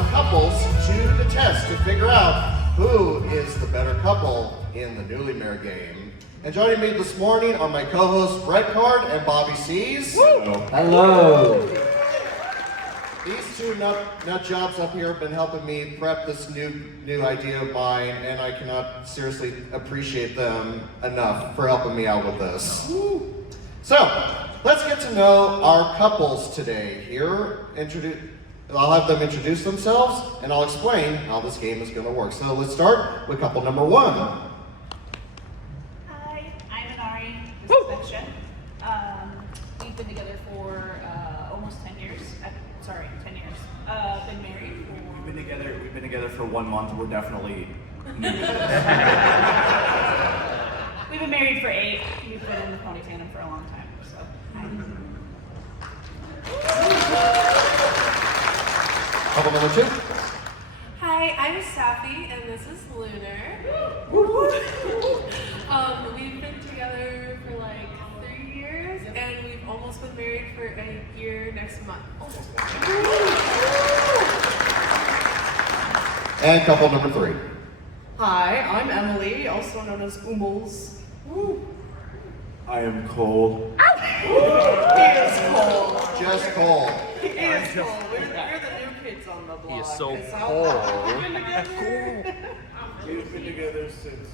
our couples to the test to figure out who is the better couple in the Newlymare Game. And joining me this morning are my co-hosts Red Card and Bobby Seas. Hello. These two nut jobs up here have been helping me prep this new idea of mine, and I cannot seriously appreciate them enough for helping me out with this. So, let's get to know our couples today. Here, I'll have them introduce themselves, and I'll explain how this game is going to work. So let's start with couple number one. Hi, I'm Inari. This is Nexgen. We've been together for almost 10 years. 10 years. Been married for... We've been together for 1 month. We're definitely new. We've been married for 8. We've been in the pony tandem for a long time. So, Couple number two. Hi, I'm Saphy, and this is Lunar. We've been together for like 3 years, and we've almost been married for a year next month. And couple number three. Hi, I'm Emily, also known as Oomies. I am Cole. He is Cole. Just Cole. He is Cole. We're the new kids on the block. He is so It's how cool. we've been together. We've been together since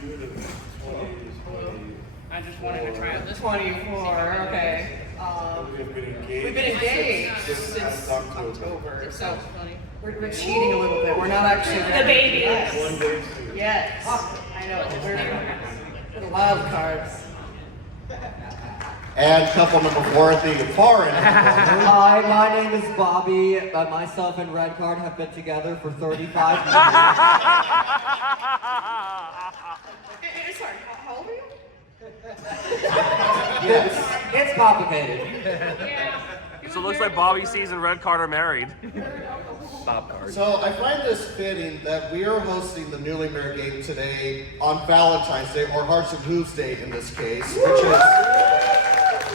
June of 2020. I just wanted to try out this 24, okay. We've been engaged. We've been engaged since October, so we're cheating a little bit. We're not actually the baby. One day soon. Yes, I know. We're the wild cards. And couple number four at the far end of the corner. Hi, my name is Bobby. Myself and Red Card have been together for 35 years. Sorry, how old are you? Yes, it's complicated. So it looks like Bobby Seas and Red Card are married. So I find this fitting that we are hosting the Newlymare Game today on Valentine's Day, or Hearts and Hooves Day in this case, which is...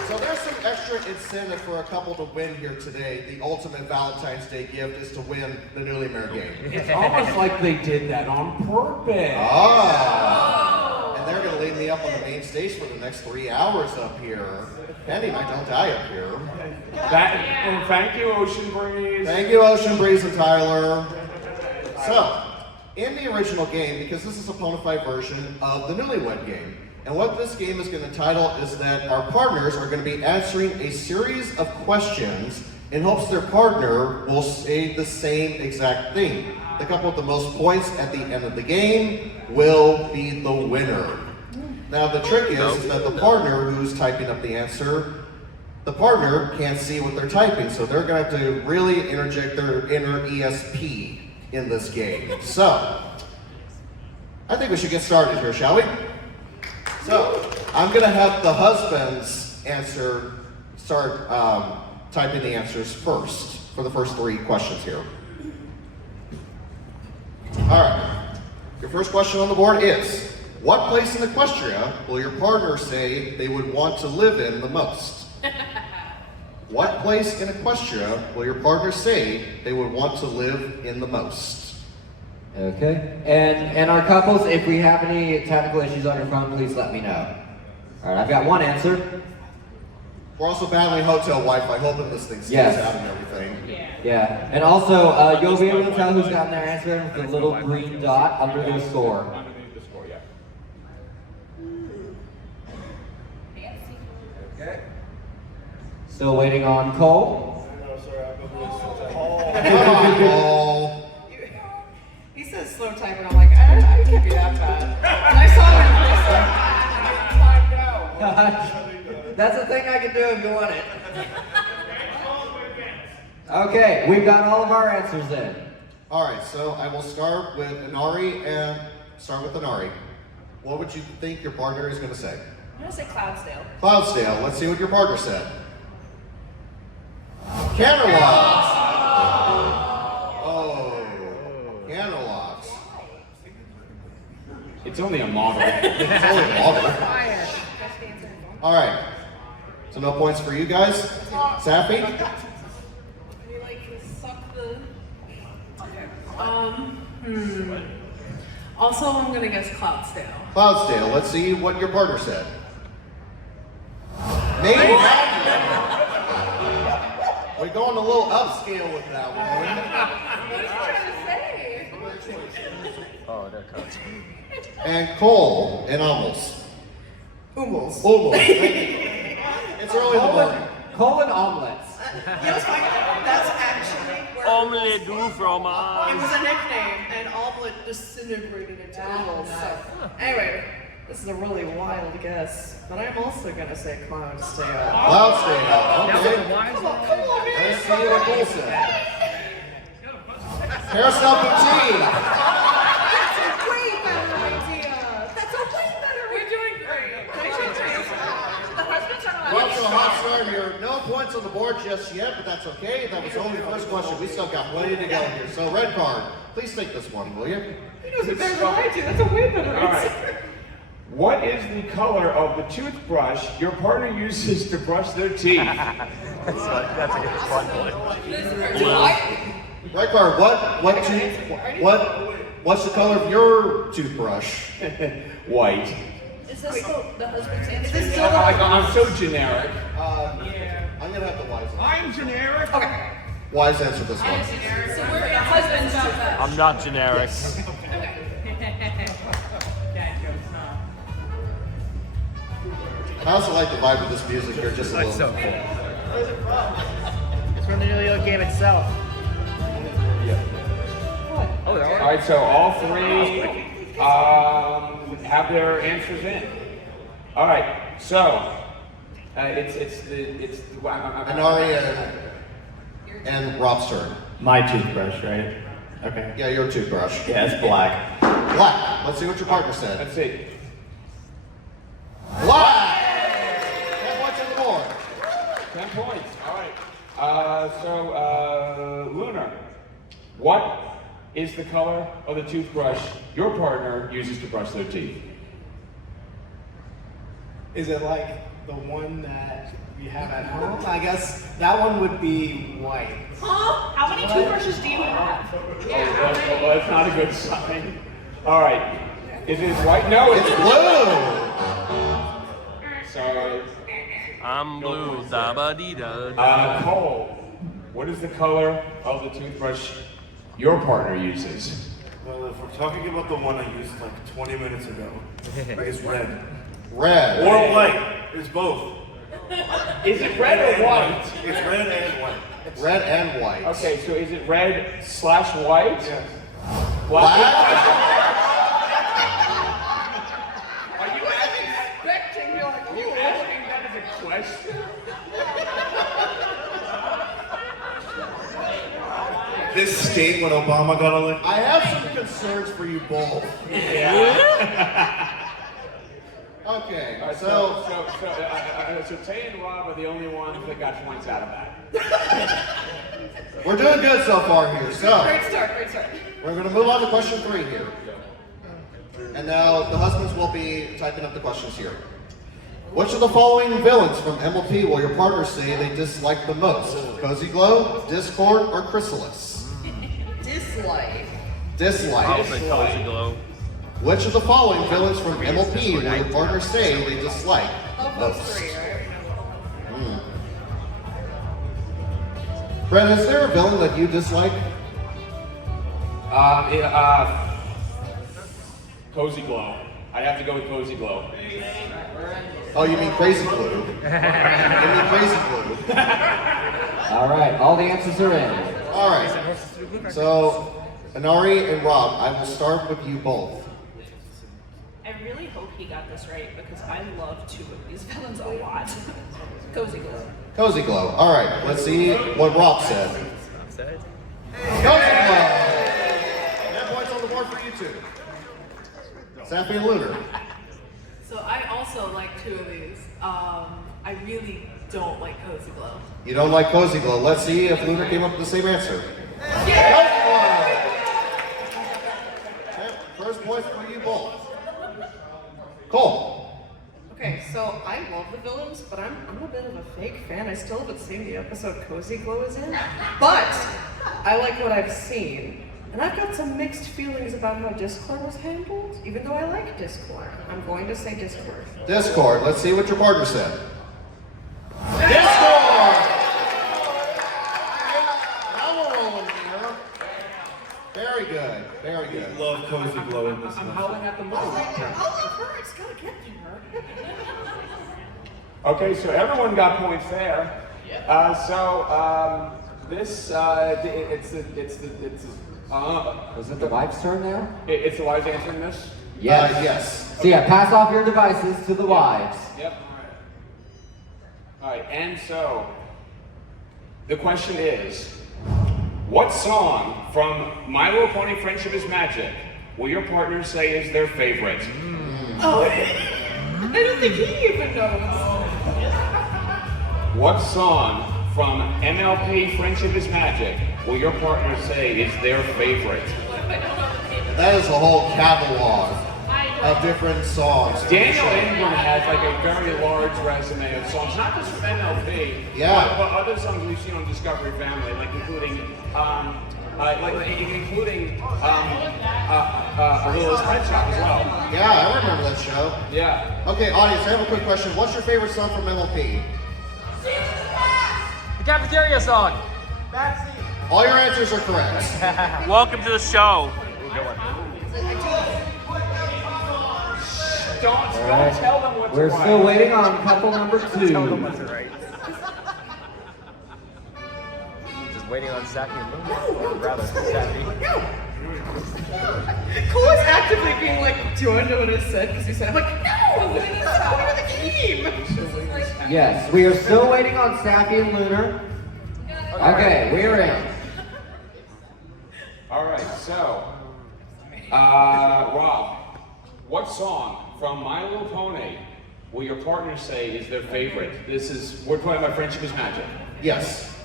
So there's some extra incentive for a couple to win here today. The ultimate Valentine's Day gift is to win the Newlymare Game. It's almost like they did that on purpose. Ah! And they're going to lead me up on the main stage for the next 3 hours up here. Pending I don't die up here. And thank you, Ocean Breeze. Thank you, Ocean Breeze and Tyler. So, in the original game, because this is a bona fide version of the Newlywed Game, and what this game is going to title is that our partners are going to be answering a series of questions in hopes their partner will say the same exact thing. The couple with the most points at the end of the game will be the winner. Now the trick is that the partner who's typing up the answer, the partner can't see what they're typing, so they're going to have to really interject their inner ESP in this game. So, I think we should get started here, shall we? So, I'm going to have the husbands start typing the answers first for the first 3 questions here. All right, your first question on the board is, what place in Equestria will your partner say they would want to live in the most? What place in Equestria will your partner say they would want to live in the most? Okay. And our couples, if we have any technical issues on your phone, please let me know. All right, I've got one answer. We're also battling hotel Wi-Fi, hoping this thing stays out and everything. Yeah. And also, you'll be able to tell who's gotten their answer with the little green dot under their score. Okay. Still waiting on Cole. Oh. He says slow typing. I'm like, I can't be that bad. And I saw him in person. That's a thing I can do if you want it. Okay, we've got all of our answers in. All right, so I will start with Inari. What would you think your partner is going to say? I'm going to say Cloudsdale. Cloudsdale. Let's see what your partner said. Canterlot. Oh, Canterlot. It's only a model. It's only a model. All right. So no points for you guys. Sappy? We like to suck the Also, I'm gonna guess Cloudsdale. Cloudsdale. Let's see what your partner said. Maybe. We're going a little upscale with that one. What are you trying to say? Oh, that counts. And Cole and Almost. Oomels. Almost. It's early in the morning. Colon omelets. You know what's funny? That's actually where Omelette du it fromage. was a nickname, and omelet disintegrated into oomels. So, anyway, this is a really wild guess, but I'm also gonna say Cloudsdale. Cloudsdale. Okay. Come on, man. Let's see what Cole said. Carousel Poutine. That's a way better idea. That's a way better idea. We're doing great. Well, so hot start here. No points on the board just yet, but that's okay. That was only the first question. We still got plenty to go here. So, red card, please take this one, will you? He knows it better than I do. That's a way better All idea. right. What is the color of the toothbrush your partner uses to brush their teeth? That's a good fun one. Red card, what's the color of your toothbrush? White. Is this the husband's answer? I'm so generic. I'm gonna have the wise answer. I'm generic. Okay. Wise answer this one. So we're husbands about that. I'm not generic. I also like the vibe of this music here just a little. It's from the Newlymare Game itself. All right, so all three have their answers in. All right, so it's Anari and Rob's turn. My toothbrush, right? Okay. Yeah, your toothbrush. Yeah, it's black. Black. Let's see what your partner said. Let's see. Black. 10 points on the board. 10 points. All right. So Lunar, what is the color of the toothbrush your partner uses to brush their teeth? Is it like the one that we have at home? I guess that one would be white. How many toothbrushes do you have? Well, that's not a good sign. All right. Is it white? No, It's blue. So, I'm blue. Da ba dee da. Cole, what is the color of the toothbrush your partner uses? Well, if we're talking about the one I used like 20 minutes ago, it's red. Red. Or white. It's both. Is it red or white? It's red and white. Red and white. Okay, so is it red/white? Yes. Black. Are you asking that as a question? This state when Obama got elected. I have some concerns for you both. Yeah. Okay, So Tay and Rob are the only ones that got points out of that. we're doing good so far here. So Great start, great start. we're going to move on to question 3 here. And now the husbands will be typing up the questions here. Which of the following villains from MLP will your partners say they dislike the most? Cozy Glow, Discord, or Chrysalis? Dislike. Dislike. I'll say Cozy Glow. Which of the following villains from MLP will your partners say they dislike Of those most? three, right? Brett, is there a villain that you dislike? Cozy Glow. I'd have to go with Cozy Glow. Oh, you mean Crazy Glue? You mean Crazy Glue? All right, all the answers are in. All right. So, Anari and Rob, I will start with you both. I really hope he got this right because I love 2 of these villains a lot. Cozy Glow. Cozy Glow. All right. Let's see what Rob said. Cozy Glow. 10 points on the board for you two. Sappy and Lunar. So I also like 2 of these. I really don't like Cozy Glow. You don't like Cozy Glow. Let's see if Lunar came up with the same answer. Yeah. Cozy Glow. First points for you both. Cole. Okay, so I love the villains, but I'm a bit of a fake fan. I still haven't seen the episode Cozy Glow is in. But I like what I've seen. And I've got some mixed feelings about how Discord was handled, even though I like Discord. I'm going to say Discord. Discord. Let's see what your partner said. Discord! Now we're rolling here. Very good. Very good. Love Cozy Glow in this. I'm howling at the moon. I'll love her. It's gotta get there. Okay, so everyone got points there. This Is it the wife's turn now? it's the wives answering this. Yes. Yes. So yeah, pass off your devices to the wives. Yep. All right, and so the question is, what song from My Little Pony: Friendship is Magic will your partner say is their favorite? Oh, I don't think he even knows. What song from MLP Friendship is Magic will your partner say is their favorite? That is a whole catalog of different songs. Daniel Ingram has like a very large resume of songs, not just from MLP, Yeah. but other songs we've seen on Discovery Family, like including A Little Red Shop as well. Yeah, I remember that show. Yeah. Okay, audience, I have a quick question. What's your favorite song from MLP? The cafeteria song. All your answers are correct. Welcome to the show. Don't right. tell them what to We're write. still waiting on couple number 2. Just waiting on SaphyMoon. Or rather, Saphy. Cole is actively being like, do I know what it said? Because he said, I'm like, no! We're the team! Yes, we are still waiting on Sappy and Lunar. Okay, we're in. All right, so, Rob, what song from My Little Pony will your partner say is their favorite? We're talking about Friendship is Magic. Yes.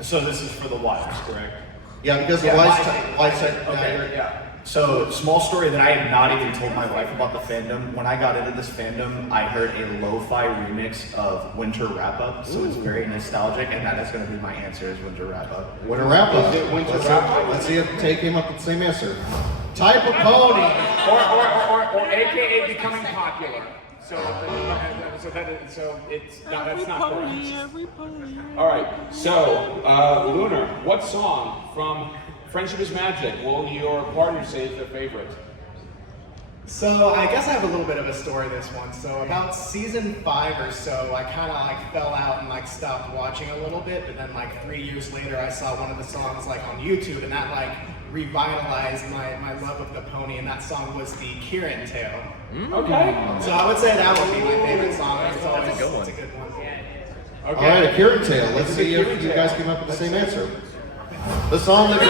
So this is for the wives, correct? Yeah, because the wife said, Okay, yeah. So, small story that I had not even told my wife about the fandom. When I got into this fandom, I heard a lo-fi remix of Winter Wrap-Up, so it's very nostalgic, and that is going to be my answer, is Winter Wrap-Up. Winter Wrap-Up. Is it Winter Let's Wrap-Up? let's see if Tay came up with the same answer. Type of pony. Or AKA becoming popular. That's not correct. All right, so, Lunar, what song from Friendship is Magic will your partner say is their favorite? So I guess I have a little bit of a story this one. So about season 5 or so, I kind of like fell out and like stopped watching a little bit. But then like 3 years later, I saw one of the songs like on YouTube, and that like revitalized my love of the pony. And that song was the Kieran Tale. Okay. So I would say that would be my favorite song. It's always, That's a good one. It's a good one. All right, a Kieran Tale. Let's see if you guys came up with the same answer. The song that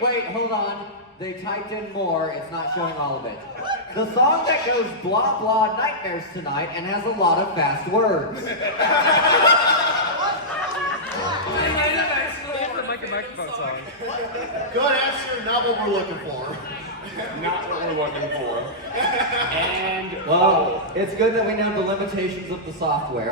Wait, hold on. They typed in more, it's not showing all of it. The song that goes blah blah nightmares tonight and has a lot of fast words. Microphone song. Good answer, not what we're looking for. Not what we're looking for. And Well, it's good that we know the limitations of the software.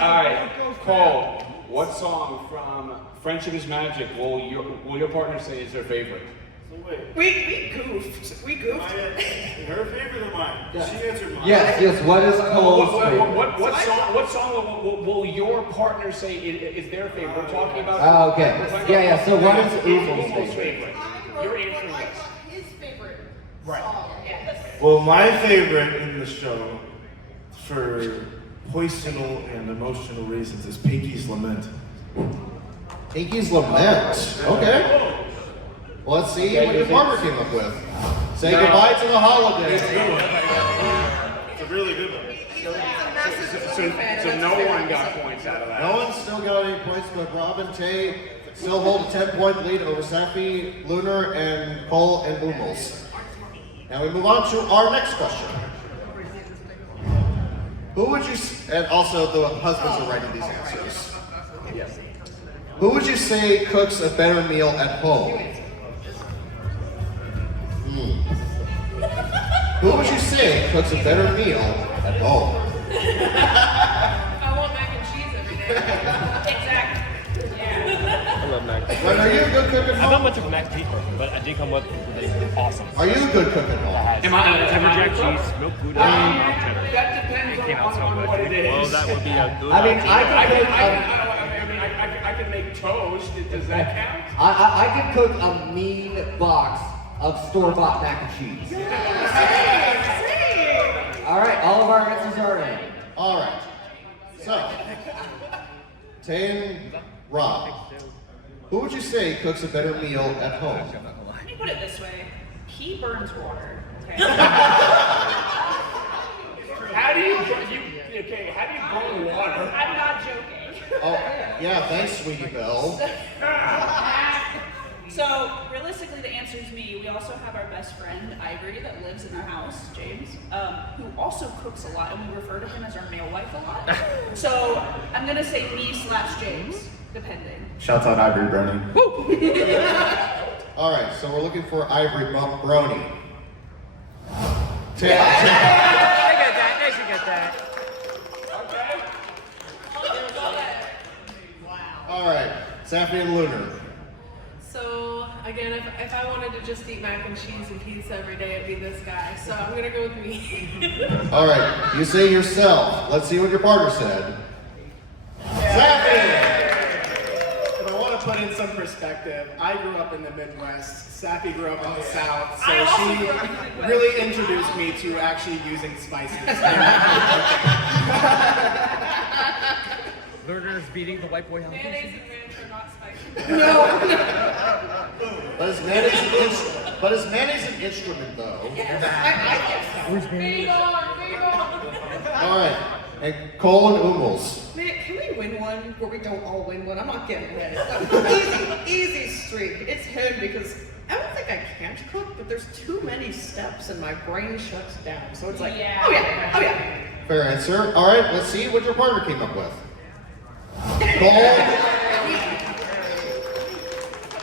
all right, Cole, what song from Friendship is Magic will your partner say is their favorite? So wait, We goofed. We goofed. her favorite or mine? She answered mine. Yes, what is Cole's favorite? What song will your partner say is their favorite? We're talking about. Oh, okay. we're talking Yeah, about- so what is Umo's Umo's favorite? You're answering this. His favorite Right. song. Yes. Well, my favorite in the show, for personal and emotional reasons, is Pinky's Lament. Pinky's Lament. Okay. Well, let's see what your partner came up with. Say goodbye to the holiday. It's a good one. It's a really good one. So no one got points out of that. No one's still got any points, but Rob and Tay still hold a 10-point lead over Sappy, Lunar, and Cole and Oomels. Now we move on to our next question. Who would you, and also the husbands are writing these answers. Yes. Who would you say cooks a better meal at home? Who would you say cooks a better meal at home? I want mac and cheese every day. Exactly. Yeah. I love mac much of a mac and cheese person, but I did come up with something awesome. Are you a good cook at home? Am I? Pepper jack cheese, milk gouda, cheddar. That depends Came out so on good. what it is. Well, that would be a good. I mean, I can make toast. Does that count? I could cook a mean box of store-bought mac and cheese. All right, all of our answers are in. All right. So, Tay and Rob, who would you say cooks a better meal at home? Let me put it this way. He burns water. Okay. How do you burn water? I'm not joking. Oh, yeah, thanks, Sweetie Belle. So, realistically, the answer is me. We also have our best friend, Ivory, that lives in our house, James, who also cooks a lot, and we refer to him as our mail wife a lot. So, I'm going to say me/James, depending. Shouts out Ivory Brony. All right, so we're looking for Ivory Brony. Tay. I get that. I should get that. All right, Sappy and Lunar. So again, if I wanted to just eat mac and cheese and pizza every day, it'd be this guy. So I'm gonna go with me. All right, you say yourself. Let's see what your partner said. Sappy! If I want to put in some perspective, I grew up in the Midwest. Sappy grew up in the South, so I also she grew up in the Midwest. really introduced me to actually using spices. Learner's beating the white boy out. Mayonnaise and ranch are not spicy. But is mayonnaise an instrument, though? All right, and Cole and Oomels. Man, can we win one where we don't all win one? I'm not getting ready. Easy streak. It's him because I don't think I can't cook, but there's too many steps and my brain shuts down. So it's like, Yeah. oh yeah. Fair answer. All right, let's see what your partner came up with. Cole.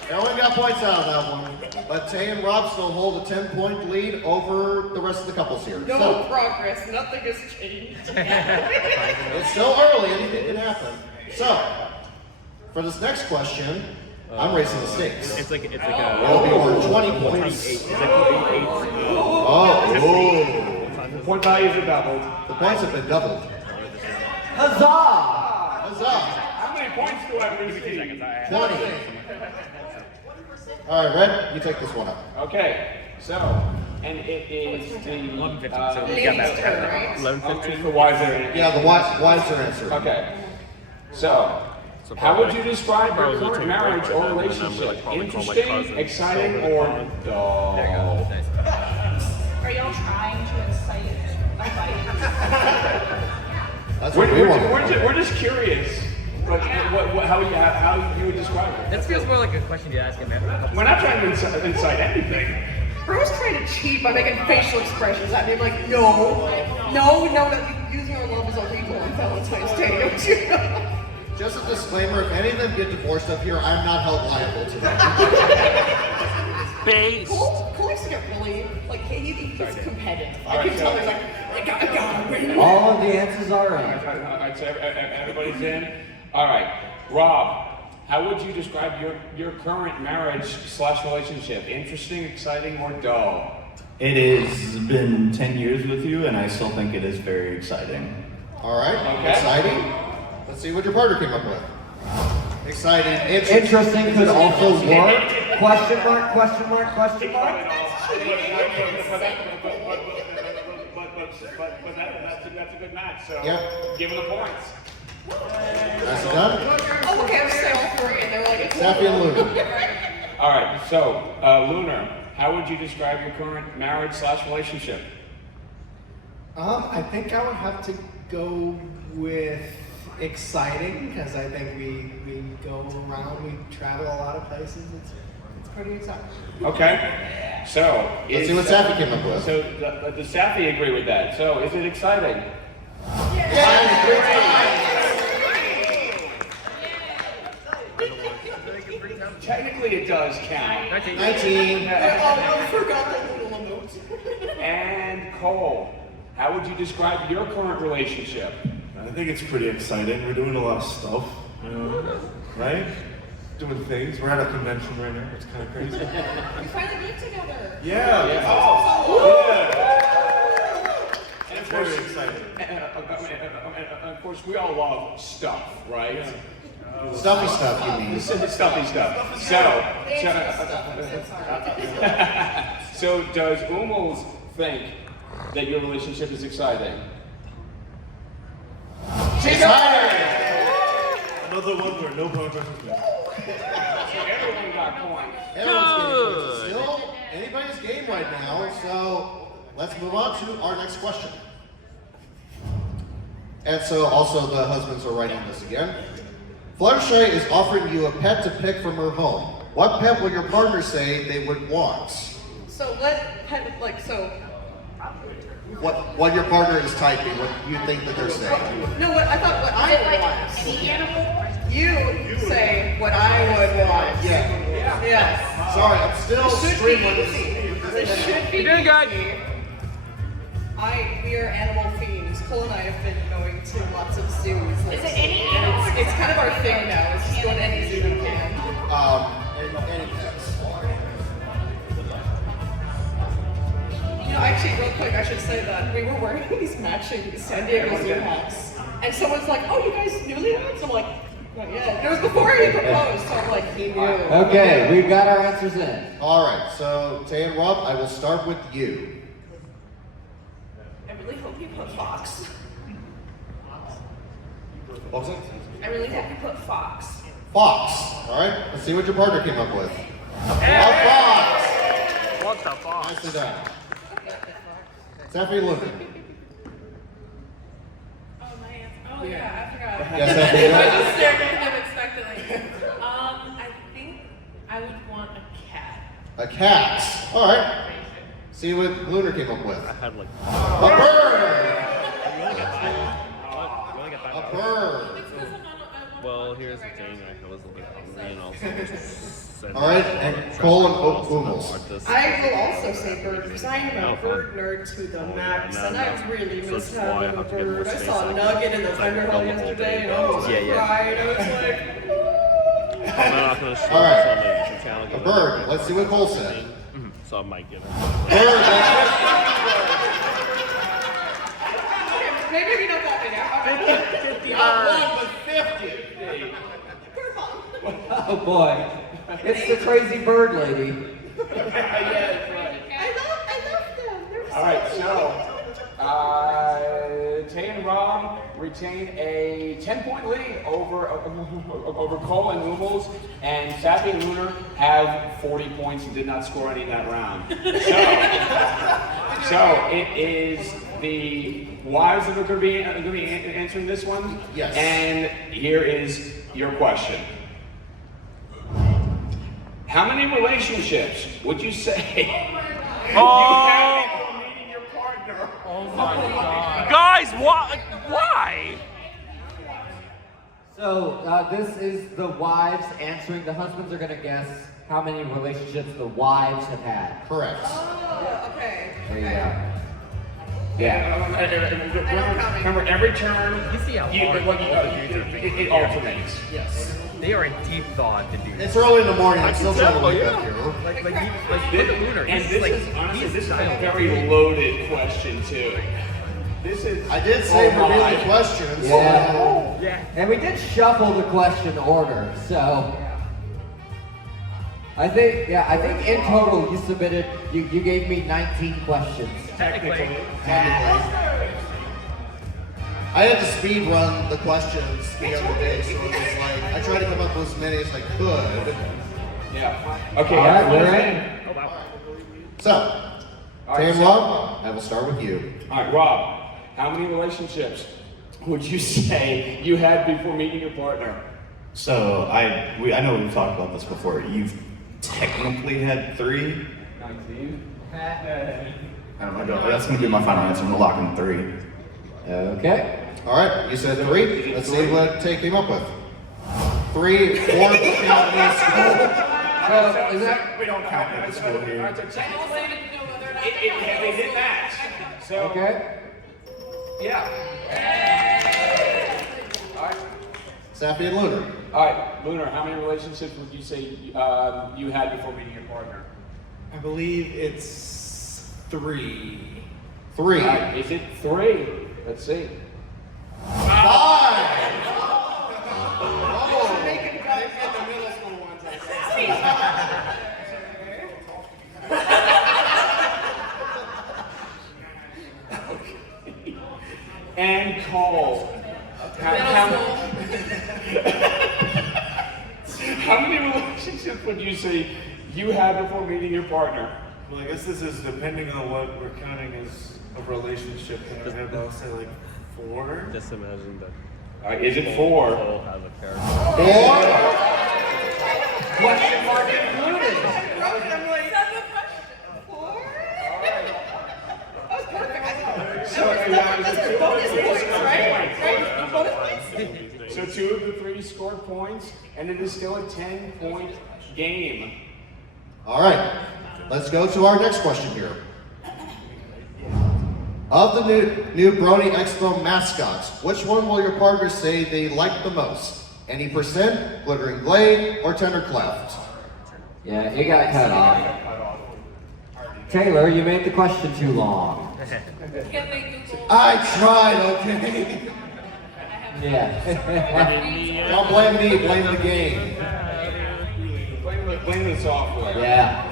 Everyone got points out of that one. But Tay and Rob still hold a 10-point lead over the rest of the couples here. No progress. Nothing has changed. It's still early, anything can happen. So, for this next question, I'm raising the stakes. It's like It'll be worth 20 points. It's like 8. Oh, Point values are doubled. the points have been doubled. Huzzah! Huzzah! How many points do I receive? 20. All right, Red, you take this one up. Okay, so, and it is the 11:50. So we got Ladies' turn, right? 11:50. for wiser. Yeah, the wiser answer. Okay, so, how would you describe your current marriage or relationship? Interesting, exciting, or dull? Are y'all trying to incite a fight? That's what we want. We're just curious, but how you would describe it? That feels more like a question you ask him after a couple. We're not trying to incite anything. I was trying to cheat by making facial expressions at me. I'm like, no, using our love is illegal on Valentine's Day, don't you know? Just a disclaimer, if any of them get divorced up here, I'm not held liable to that. Based. Cole used to get really, like, he's competitive. I can tell he's like, I gotta win. All of the answers are in. Alright, so everybody's in? Alright, Rob, how would you describe your current marriage/relationship? Interesting, exciting, or dull? It has been 10 years with you, and I still think it is very exciting. All right, Okay. exciting. Let's see what your partner came up with. Exciting, Interesting could also work. Question mark, question mark, question mark. But that's a good match, so Yep. give it the points. That's done. Oh, okay, I'm saying all three, and they're like, it's Sappy and Lunar. Alright, so, Lunar, how would you describe your current marriage/relationship? I think I would have to go with exciting, because I think we go around, we travel a lot of places. It's pretty exciting. Okay, so Let's see what Sappy came up with. So does Sappy agree with that? So is it exciting? Technically, it does count. 19. I forgot the little notes. And Cole, how would you describe your current relationship? I think it's pretty exciting. We're doing a lot of stuff, you know, right? doing things. We're at a convention right now. It's kind of crazy. We finally live together. Yeah. Oh. And of course, Very exciting. Of course, we all love stuff, right? Stuffy stuff, you mean? Stuffy stuff. So does Oomies think that your relationship is exciting? Another one where no progress is made. So everyone got points. Everyone's getting points. It's still anybody's game right now, so let's move on to our next question. And so also the husbands are writing this again. Fluttershy is offering you a pet to pick from her home. What pet will your partner say they would want? So what pet, like, so. What your partner is typing, what you think that they're saying. No, what I thought what I would want. Any animal? You say what I would want. Yeah. Yes. Sorry, I'm still streaming. This should be You're doing good. easy. We are animal fiends. Cole and I have been going to lots of zoos. Is it any animal? It's kind of our thing now. It's just going to any zoo we can. Any pets. You know, actually, real quick, I should say that we were wearing these matching San Diego Zoo hats, and someone's like, "Oh, you guys newlyweds?" I'm like, "Not yet." It was before he proposed, so I'm like, "He knew." Okay, we've got our answers in. All right, so Tay and Rob, I will start with you. I really hope you put fox. What was it? I really hope you put fox. Fox. All right, let's see what your partner came up with. A fox. What the fuck? Nicely done. SaphyMoon. Oh, my answer. Oh, yeah, I forgot. Yes, I just stared at him expectantly. I think I would want a cat. A cat. All right. See what Lunar came up with. I had like. A bird. You only got 5. You only got 5. A bird. It's because Well, here's the thing. I was a bit hungry and also. All right, and Cole and Oomies. I will also say bird because I am a bird nerd to the max, and I really miss having a bird. I saw a nugget in the vendor hall yesterday, and I almost cried. I was like, I'm not gonna show All right. some challenge. A bird. Let's see what Cole said. So I might get it. Bird. maybe we don't got me now. 50 Not one, but 50. Oh boy, it's the crazy bird lady. I love them. They're All right, so Tay and Rob retain a 10-point lead over Cole and Oomies, and Sappy and Lunar have 40 points and did not score any in that round. So it is the wives that are going to be answering this one. Yes. And here is your question. How many relationships would you say you have before meeting your partner? Oh my god. Guys, what? Why? So this is the wives answering. The husbands are gonna guess how many relationships the wives have had. Correct. Oh, okay. There you go. Yeah. Remember, every turn, You see how hard it alternates. Yes. They are in deep thought to do this. It's early in the morning. I'm still trying to wake up here. Like look at Lunar. And He's this like, is honestly, he's this is a silent. very loaded question too. This is. I did say Oh my. reveal the questions. Yeah. Yeah. And we did shuffle the question order, so I think in total you submitted, you gave me 19 questions. Technically. I had to speed run the questions the other day, so it was like I tried to come up with as many as I could. Yeah. Okay. All right, we're everyone's in. Oh wow. So, All Tay right, and so- Rob, I will start with you. All right, Rob. How many relationships would you say you had before meeting your partner? So I know we've talked about this before. You've technically had 3. 19. I don't know. That's gonna be my final answer. I'm gonna lock in 3. Okay. All right, you said 3. Let's see what Tay came up with. 3, 4 counting school. So is that We don't count that. So technically, it did match. So okay? yeah. All right. Sappy and Lunar. All right, Lunar, how many relationships would you say you had before meeting your partner? I believe it's 3. 3. All right, is it 3? Let's see. 5. Making guys get the middle school ones, I guess. And Cole. How many relationships would you say you had before meeting your partner? Well, I guess this is depending on what we're counting as a relationship in our head. I'll say like 4. Just imagine that. All right, is it 4? Cole has a character. 4. Question mark included. I'm like, is that the question? 4? That was perfect. That's our bonus points, right? Right? Bonus points? So 2 of the 3 scored points, and it is still a 10-point game. All right, let's go to our next question here. Of the new Brony Expo mascots, which one will your partners say they like the most? Any percent, glittering glade, or tender cleft? Yeah, it got cut off. Taylor, you made the question too long. Can they Google? I tried, okay? Yeah. Don't blame me, blame the game. Blame the software. Yeah.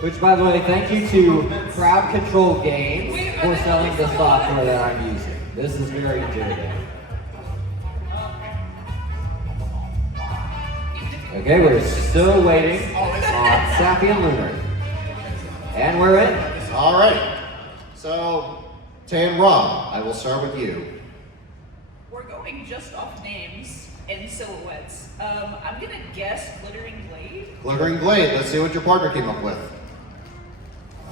Which, by the way, thank you to Crowd Control Games for selling the software that I'm using. This is very intuitive. Okay, we're still waiting on Sappy and Lunar. And we're in. All right, so Tay and Rob, I will start with you. We're going just off names and silhouettes. I'm gonna guess Glittering Glade. Glittering glade, let's see what your partner came up with.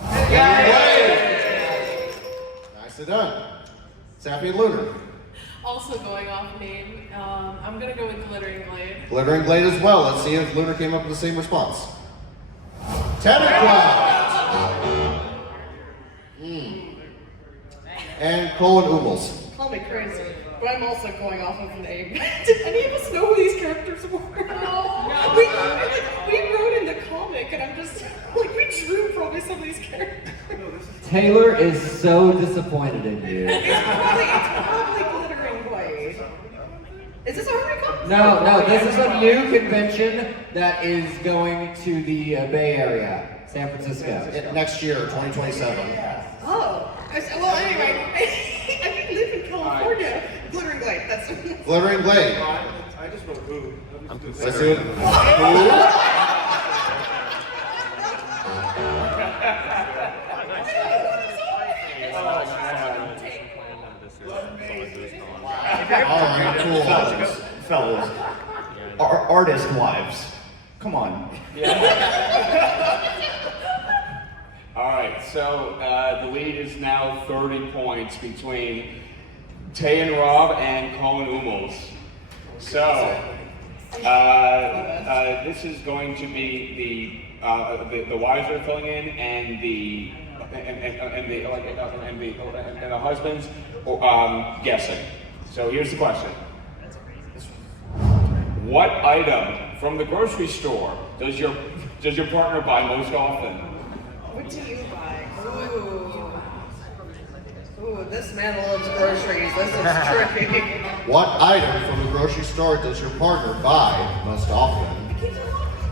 Glittering glade! Nicely done. Sappy and Lunar. Also going off name, I'm gonna go with Glittering Glade. Glittering glade as well, let's see if Lunar came up with the same response. Tender cleft! And Cole and Oomels. Call me crazy, but I'm also going off of a name. Did any of us know who these characters were? No. We wrote in the comic, and I'm just like, we drew probably some of these characters. Taylor is so disappointed in you. It's probably Glittering Glade. Is this a HarmonyCon? No, this is a new convention that is going to the Bay Area, San Francisco. Next year, 2027. Oh. Well, anyway, I live in California. Glittering Glade, that's Glittering glade. I just wrote who. Let's see what. All right, cool. Fellas, artist wives, come on. All right, so the lead is now 30 points between Tay and Rob and Colin Oomels. So this is going to be the wives are filling in and the husbands guessing. So here's the question: what item from the grocery store does your partner buy most often? What do you buy? Ooh, this man loves groceries. This is tricky. What item from the grocery store does your partner buy most often?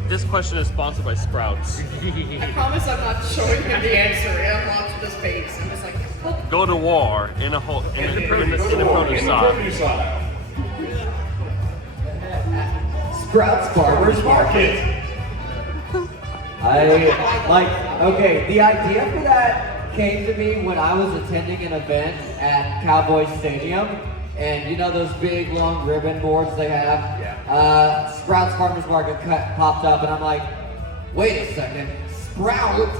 This question is sponsored by Sprouts. I promise I'm not showing him the answer. It unlocks this face. I'm just like, oh. Go to war in a produce aisle. Sprouts Farmers Market. Okay, the idea for that came to me when I was attending an event at Cowboy Stadium, and you know those big long ribbon boards they have? Yeah. Sprouts Farmers Market popped up, and I'm like, wait a second, Sprouts?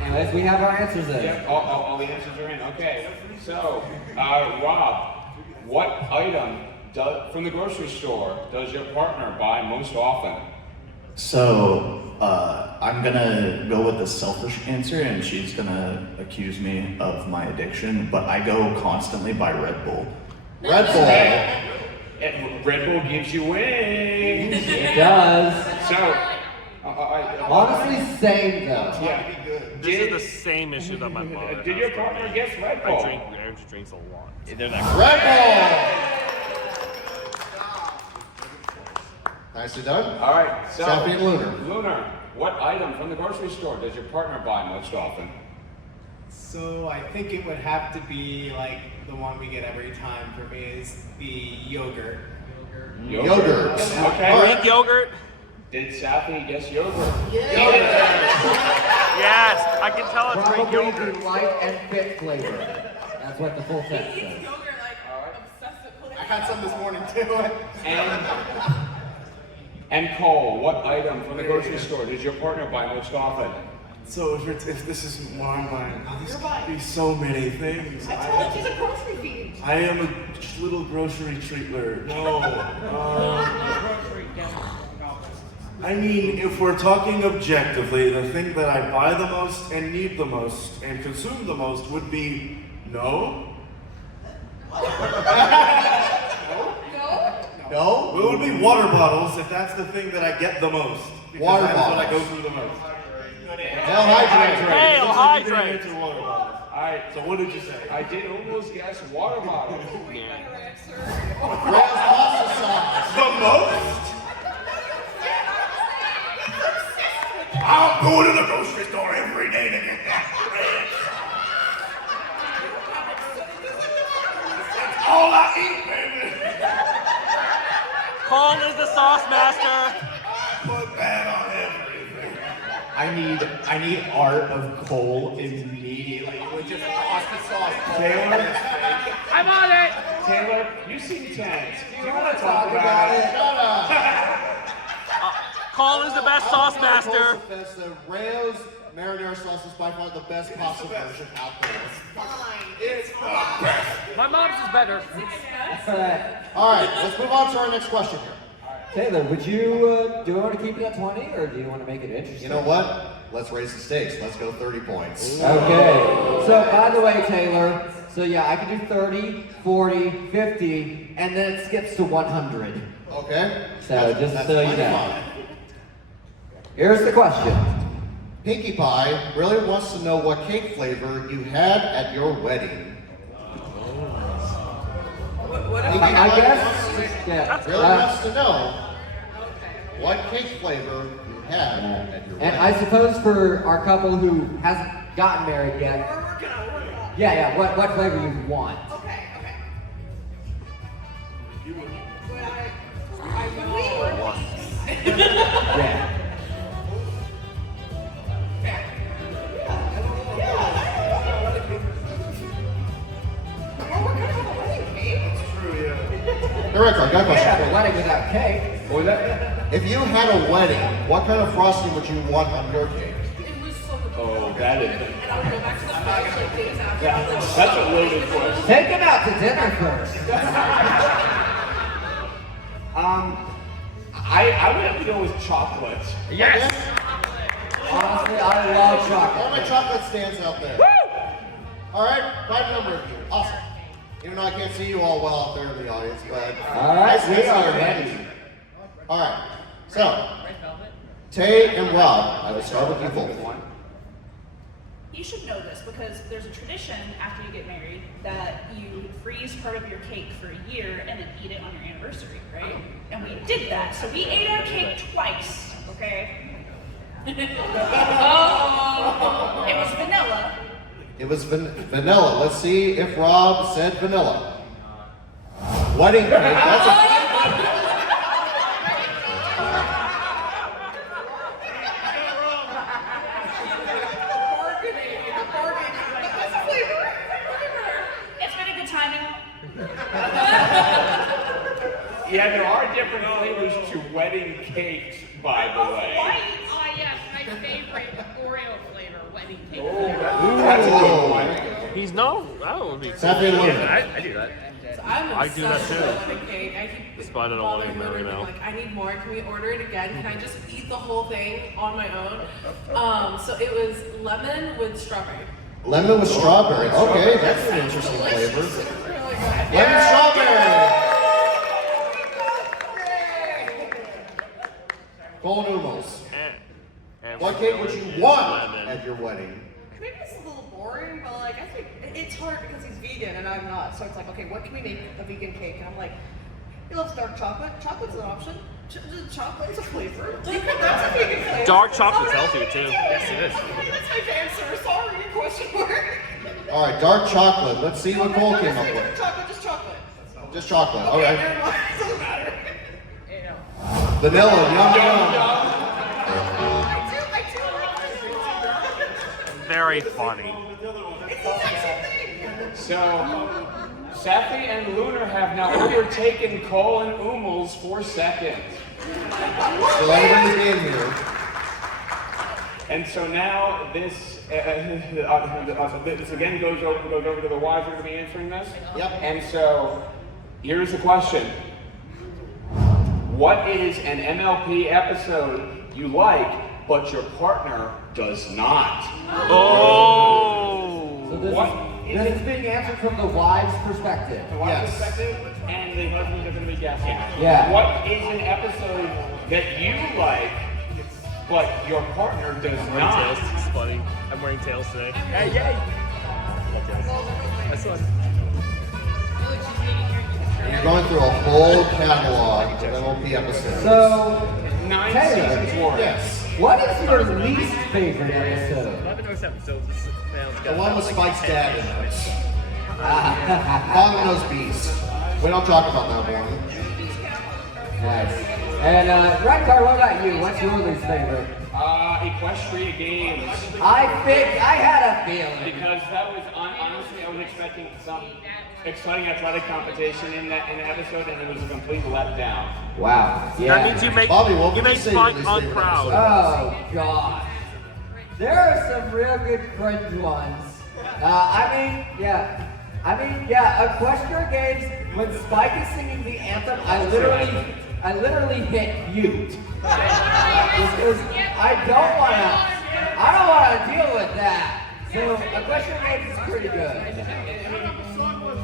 Anyways, we have our answers in. Yeah, all the answers are in. Okay, so Rob, what item from the grocery store does your partner buy most often? So, I'm gonna go with the selfish answer, and she's gonna accuse me of my addiction, but I go constantly by Red Bull. Red Bull. And Red Bull gives you wings. It does. So, Honestly, same though. yeah. This is the same issue that my mom had. Did your partner guess Red Bull? I drink energy drinks a lot. They're not Red Bull. Nicely done. All right, so Sappy and Lunar. Lunar, what item from the grocery store does your partner buy most often? So I think it would have to be like the one we get every time for me is the yogurt. Yogurt. Okay. Greek yogurt? Did Sappy guess yogurt? Yes, I can tell it's Greek Probably yogurt. the light and fit flavor. That's what the full text says. Yogurt like obsessively. I had some this morning too. And Cole, what item from the grocery store does your partner buy most often? So if this isn't what I'm buying, this could be so many things. I told him he's a grocery fiend. I am a little grocery treatler. No. I mean, if we're talking objectively, the thing that I buy the most and need the most and consume the most would be no. No? It would be water bottles if that's the thing that I get the most. Because Water that's what I go bottles. through the most. Hail hydrate. Hail hydrate. Water bottles. All right, So what did you say? I did almost guess water bottle. Rails pasta sauce. The most? I'm going to the grocery store every day to get that bread. That's all I eat, baby. Cole is the sauce master. Put that on everything. I need art of Cole immediately. With just pasta sauce. Taylor, I'm on it. Taylor, you seem tense. Do you want to talk about it? Shut up. Cole is the best sauce master. The Rails marinara sauce is by far the best pasta version out there. My mom's is better. All right, let's move on to our next question here. Taylor, would you do you want to keep it at 20 or do you want to make it interesting? You know what? Let's raise the stakes. Let's go 30 points. Okay. So by the way, Taylor, so yeah, I can do 30, 40, 50, and then it skips to 100. Okay? So just so you plenty know. fine. Here's the question. Pinkie Pie really wants to know what cake flavor you had at your wedding. What if Pinkie I Pie guess, wants to- really wants to know what cake flavor you had at your and wedding. I suppose for our couple who hasn't gotten married yet, We're working on it. yeah, what flavor you want. Okay. Yeah. Hey, Rick, I got a question. Yeah, a wedding without cake. What was that? If you had a wedding, what kind of frosting would you want on your cake? It was so good. Oh, that is. And I would go back to the house like days after. That's a loaded question. Take him out to dinner first. I would have to go with chocolate. Yes. Honestly, I love All chocolate. my chocolate stands out there. All right, quite a number of you. Awesome. Even though I can't see you all well out there in the audience, but All right, nice we to see are you. ready. All right, so Tay and Rob, I will start with you both. You should know this because there's a tradition after you get married that you freeze part of your cake for a year and then eat it on your anniversary, right? And we did that, so we ate our cake twice, okay? It was vanilla. It was vanilla. Let's see if Rob said vanilla. Wedding cake. That's a It's been a good timing. Yeah, there are different flavors to wedding cakes, by the way. Oh yes, my favorite Oreo flavor wedding cake. That's a good one. He's no. That would be. Sappy and Lunar. I do that. So I'm I do that obsessed with too. wedding cake. I keep Despite I don't want to bothering get married Lunar, now. like, I need more. Can we order it again? Can I just eat the whole thing on my own? So it was lemon with strawberry. Lemon with strawberry. Okay, that's an interesting flavor. Really good. Lemon strawberry. Cole and Oomies. And What cake would you want at your wedding? Maybe it's a little boring, but like I think it's hard because he's vegan and I'm not. So it's like, okay, what can we make a vegan cake? And I'm like, he loves dark chocolate. Chocolate's an option. Chocolate's a flavor. That's a vegan flavor. Dark chocolate's Oh, healthy really? too. Yes, it is. That's my answer. Sorry, question mark. All right, dark chocolate. Let's see what Cole came up Dark with. chocolate, just chocolate. Just chocolate. All Okay, right. never mind. Doesn't matter. Vanilla. Yum yum. I do like Very funny. So, Saphy and Lunar have now overtaken Cole and Oomies for second. So everybody's game here. And so now this again goes over to the wives who are going to be answering this. Yep. And so here's the question. What is an MLP episode you like, but your partner does not? Oh! So this is being answered from the wives' perspective. The wife's perspective, and the husbands are going to be guessing. Yeah. What is an episode that you like, but your partner does not? It's funny. I'm wearing tails today. Hey, yay! That's fun. And you're going through a whole catalog of MLP episodes. So, 9 Taylor, seasons worth. Yes. what is your least favorite episode? I've been doing 7 episodes. The one with Spike's dad in it. Father knows beast. We don't talk about that one. Nice. And Redcar, what about you? What's your least favorite? Equestria Games. I had a feeling. Because that was, honestly, I was expecting some exciting athletic competition in the episode, and it was a complete letdown. Wow. That Yeah. means you make Bobby, what would you you make say Spike your least favorite unproud. Oh God. There are some real good cringe ones. I mean, Equestria Games, when Spike is singing the anthem, I literally hit mute. Because I don't wanna deal with that. So Equestria Games is pretty good.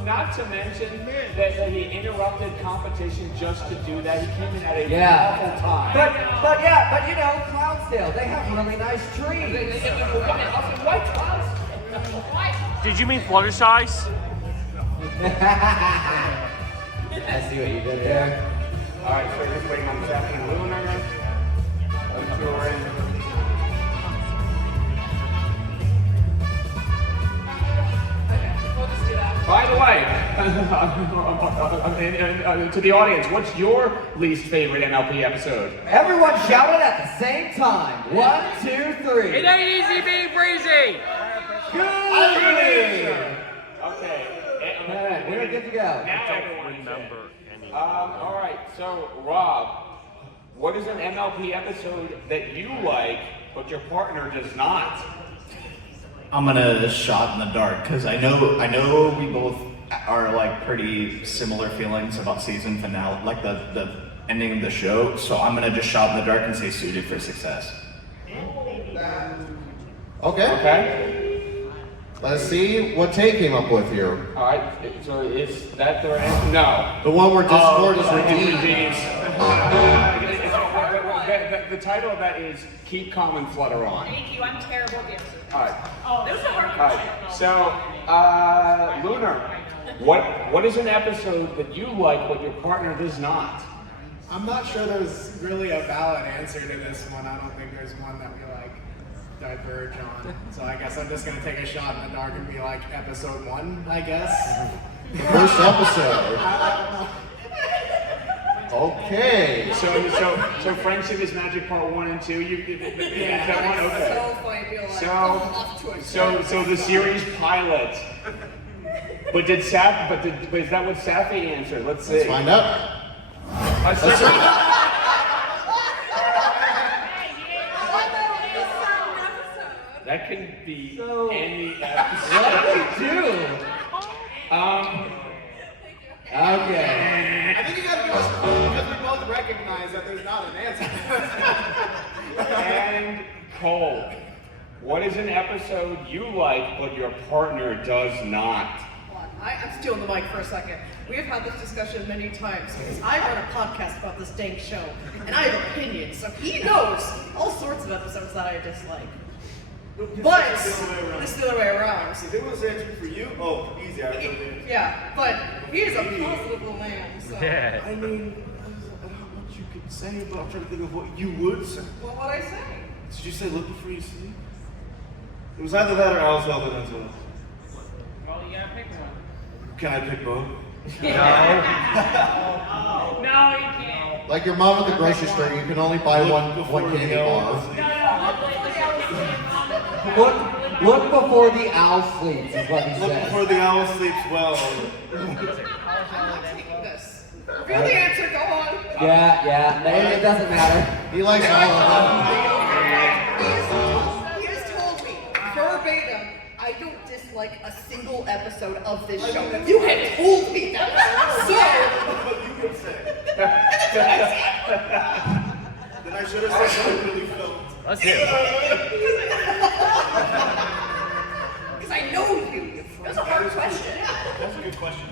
Not to mention that he interrupted competition just to do that. He came in at a Yeah. awful time. But you know, Cloudsdale, they have really nice trees. Why Cloudsdale? Did you mean Fluttershy's? I see what you did there. All right, so we're just waiting on Saphy and Lunar. We'll just do that. By the way, to the audience, what's your least favorite MLP episode? Everyone shout it at the same time. 1, 2, 3. It ain't easy being breezy. Good. Okay. Alright, we're good to go. Now everyone remember any. All right. So Rob, what is an MLP episode that you like but your partner does not? I'm gonna shot in the dark because I know we both are like pretty similar feelings about season finale, like the ending of the show. So I'm gonna just shot in the dark and say Suited for Success. Okay. Okay. Let's see what Tay came up with here. All right. So is that the answer? No. The one where Discord is redeemed. The title of that is Keep Calm and Flutter On. Thank you. I'm terrible at dancing. All right. Oh, there's a hard All question. right. So, Lunar, what is an episode that you like but your partner does not? I'm not sure there's really a valid answer to this one. I don't think there's one that we like diverge on. So I guess I'm just gonna take a shot in the dark and be like episode 1, I guess. The first episode. Okay. So Friendship is Magic Part 1 and 2. You that one? Okay. So funny, I feel like off to a So the series pilot. But is that what Saphy answered? Let's see. Let's find out. That can be So- any What episode. do we do? Okay. I think you gotta go because we both recognize that there's not an answer. And Cole, what is an episode you like but your partner does not? I'm stealing the mic for a second. We have had this discussion many times because I run a podcast about this dang show, and I have opinions. So he knows all sorts of episodes that I dislike. But it's the other way around. If it was answered for you, oh, easy. I would. Yeah, but he is a positive little man. So. Yeah. I mean, I don't know what you could say, but I'm trying to think of what you would say. What would I say? Did you say look before you see? It was either that or Alice Helping as well. Well, you gotta pick one. Can I pick both? No, you can't. Like your mom at the grocery store, you can only buy one candy bar. Look before the owl sleeps, is what he Look says. before the owl sleeps well. I'm not taking this. Reveal the answer, go on. Yeah, it doesn't matter. He likes all of them. He has told me, verbatim, I don't dislike a single episode of this show. You had told me that. What you would say. Then I should have said what I really felt. Let's hear it. Because I know you. That's a hard question. That's a good question.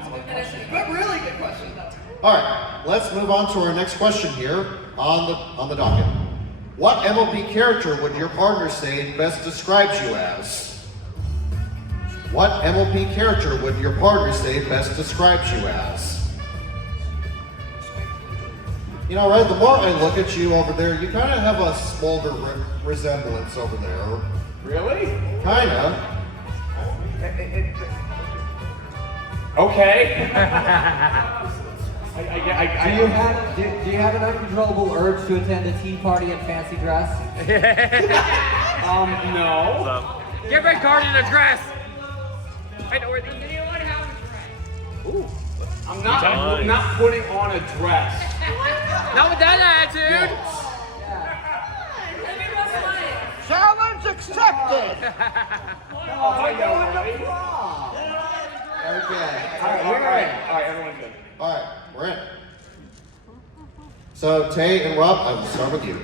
But really good question, though. All right, let's move on to our next question here on the docket. What MLP character would your partner say best describes you as? What MLP character would your partner say best describes you as? You know, Red, the more I look at you over there, you kind of have a smolder resemblance over there. Really? Kinda. Okay. Do you have an uncontrollable urge to attend a tea party in fancy dress? No. Get Regency a dress. I know where these. You want to have a dress. Ooh. I'm not putting on a dress. Not with that attitude. Challenge accepted! Okay. All right, everyone's good. All right, we're in. So, Tay and Rob, I will start with you. This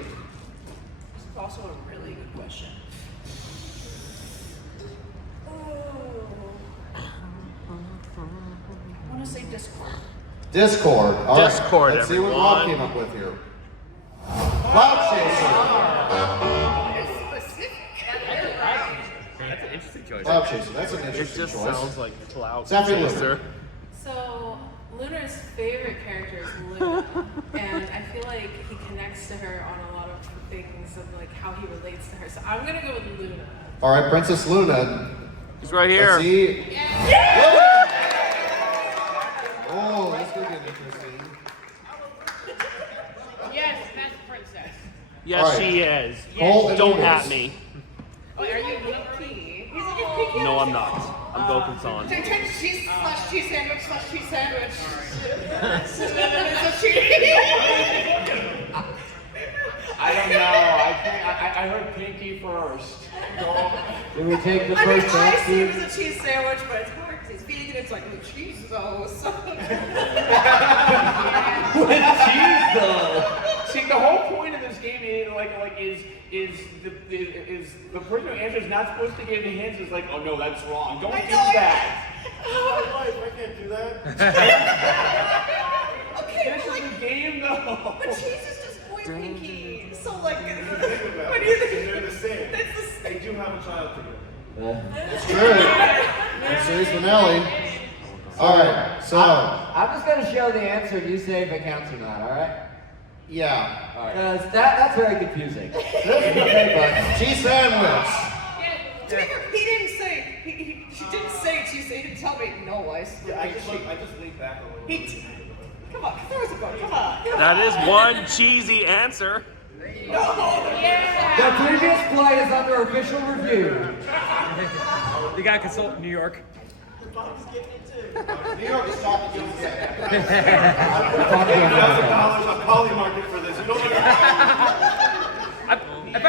is also a really good question. I want to say Discord. Discord. All right. Discord, Let's see what Rob everyone. came up with here. Cloud Chaser. It's specific. That's an interesting choice. Cloud Chaser. That's an It interesting just choice. sounds like Cloud SaphyMoon. Chaser. So, Lunar's favorite character is Luna, and I feel like he connects to her on a lot of things and like how he relates to her. So I'm gonna go with Luna. All right, Princess Luna. He's right here. Let's see. Oh, this could get interesting. Yes, that's Princess. Yes, All right. she is. Cole and Don't Oomies. at me. Oh, are you picky? He's like a picky. No, I'm not. I'm Goken-san. Cheese slash cheese sandwich slash cheese sandwich. It's a cheese. I don't know. I heard Pinky first. Did we take the I mean, first I see answer? it as a cheese sandwich, but it's hard because he's vegan. It's like with cheese though. So. With cheese though! See, the whole point of this game is the person who answers not supposed to give the hints. Is like, oh no, that's wrong. Don't do that. I can't do that. Okay, This but is like, a game though. but cheese is just boy pinky. So like, Think about what it. do you think? They're the same. That's the same. They do have a child together. It's true. It's series finale. All right, so I'm just gonna show the answer and you say if it counts or not, alright? yeah. Because that's very confusing. Cheese sandwich. To be fair, he didn't say. She didn't say cheese. He didn't tell me. No, I just leaned back a little. He. Come on, there was a bone. Come on. That is one cheesy answer. The previous play is under official review. You gotta consult New York. New York is talking to us. $1,000 on Poly Market for this. You don't If I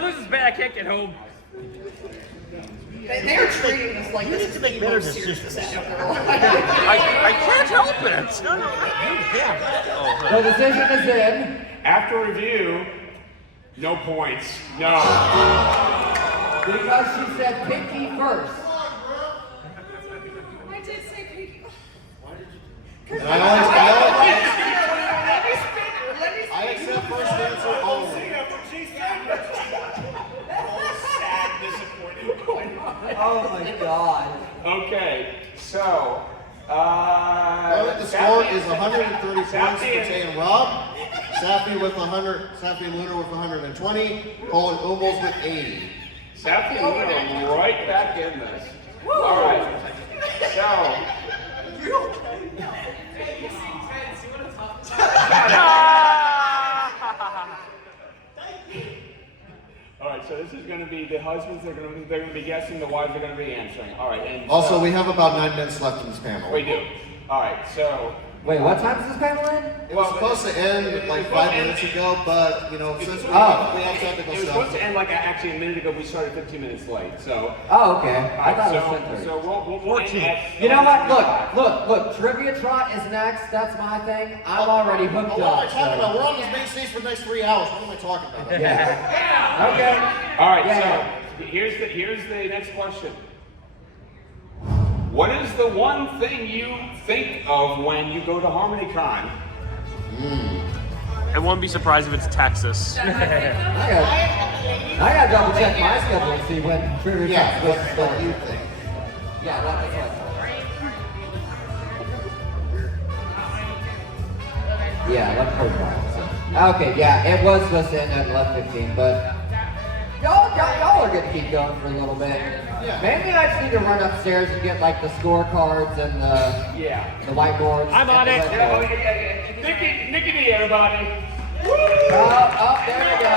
lose this bet, I can't get home. They are treating this like this is the most serious ever. I can't help it. The decision is in. After review, no points. No. Because she said Pinky first. I did say I accept first answer only. Oh my god. Okay, so. The score is 130 points for Tay and Rob. Sappy with 100, Sappy and Lunar with 120, Cole and Oomies with 80. Sappy and Lunar right back in this. All right, so. All right, so this is going to be the husbands. They're going to be guessing. The wives are going to be answering. All right. And Also, we have about 9 minutes left in this panel. We do. All right. So. Wait, what time is this panel end? It was supposed to end like 5 minutes ago, but you know, since we have technical It was stuff. supposed to end like actually a minute ago. We started 15 minutes late. So. Oh, okay. I thought it was 10:30. So we'll end at. You know what? Look. Trivia Trot is next. That's my thing. I'm already hooked What am I up. talking about? We're on this main stage for the next 3 hours. What am I talking about? Yeah. Okay. All right. Yeah. So here's the next question. What is the one thing you think of when you go to HarmonyCon? I won't be surprised if it's Texas. I gotta double check my schedule and see when Trivia Trot's supposed to what start. you think? Yeah, that's what. Yeah, 11:45. Okay, yeah, it was supposed to end at 11:15, but y'all are gonna keep going for a little bit. Yeah. Maybe I just need to run upstairs and get like the scorecards and the whiteboards. I'm on and it. the whiteboards. Nikki, everybody. Oh, there we go.